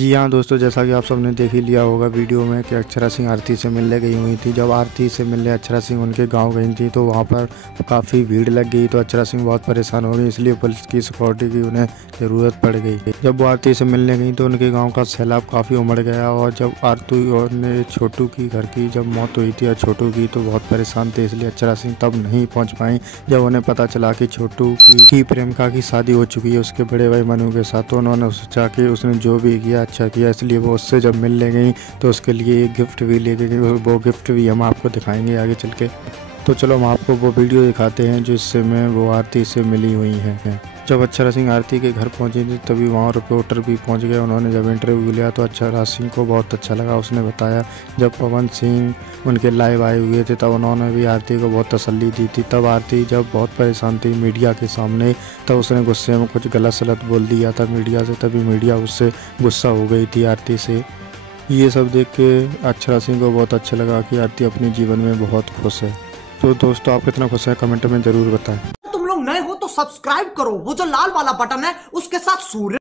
जी हाँ दोस्तों, जैसा कि आप सबने देख ही लिया होगा वीडियो में कि अक्षरा सिंह आरती से मिलने गई हुई थी। जब आरती से मिलने अक्षरा सिंह उनके गांव गई थी तो वहां पर काफ़ी भीड़ लग गई, तो अक्षरा सिंह बहुत परेशान हो गई, इसलिए पुलिस की सिक्योरिटी की उन्हें ज़रूरत पड़ गई। जब वो आरती से मिलने गई तो उनके गाँव का सैलाब काफ़ी उमड़ गया, और जब आरती और ने छोटू की घर की जब मौत हुई थी और छोटू की, तो बहुत परेशान थे, इसलिए अक्षरा सिंह तब नहीं पहुँच पाई। जब उन्हें पता चला कि छोटू की प्रेमिका की शादी हो चुकी है उसके बड़े भाई मनु के साथ, तो उन्होंने सोचा कि उसने जो भी किया अच्छा किया, इसलिए वो उससे जब मिलने गई तो उसके लिए एक गिफ्ट भी लेके गई। वो गिफ्ट भी हम आपको दिखाएंगे आगे चल के। तो चलो हम आपको वो वीडियो दिखाते हैं जिसमें वो आरती से मिली हुई हैं। जब अक्षरा सिंह आरती के घर पहुंची थी तभी वहाँ रिपोर्टर भी पहुंच गए। उन्होंने जब इंटरव्यू लिया तो अक्षरा सिंह को बहुत अच्छा लगा। उसने बताया जब पवन सिंह उनके लाइव आए हुए थे तब उन्होंने भी आरती को बहुत तसल्ली दी थी। तब आरती जब बहुत परेशान थी मीडिया के सामने, तब उसने गुस्से में कुछ गलत सलत बोल दिया था मीडिया से, तभी मीडिया उससे गुस्सा हो गई थी आरती से। ये सब देख के अक्षरा सिंह को बहुत अच्छा लगा कि आरती अपने जीवन में बहुत खुश है। तो दोस्तों, आप कितना खुश है कमेंट में ज़रूर बताएं। तुम लोग नए हो तो सब्सक्राइब करो, वो जो लाल वाला बटन है उसके साथ सूर्य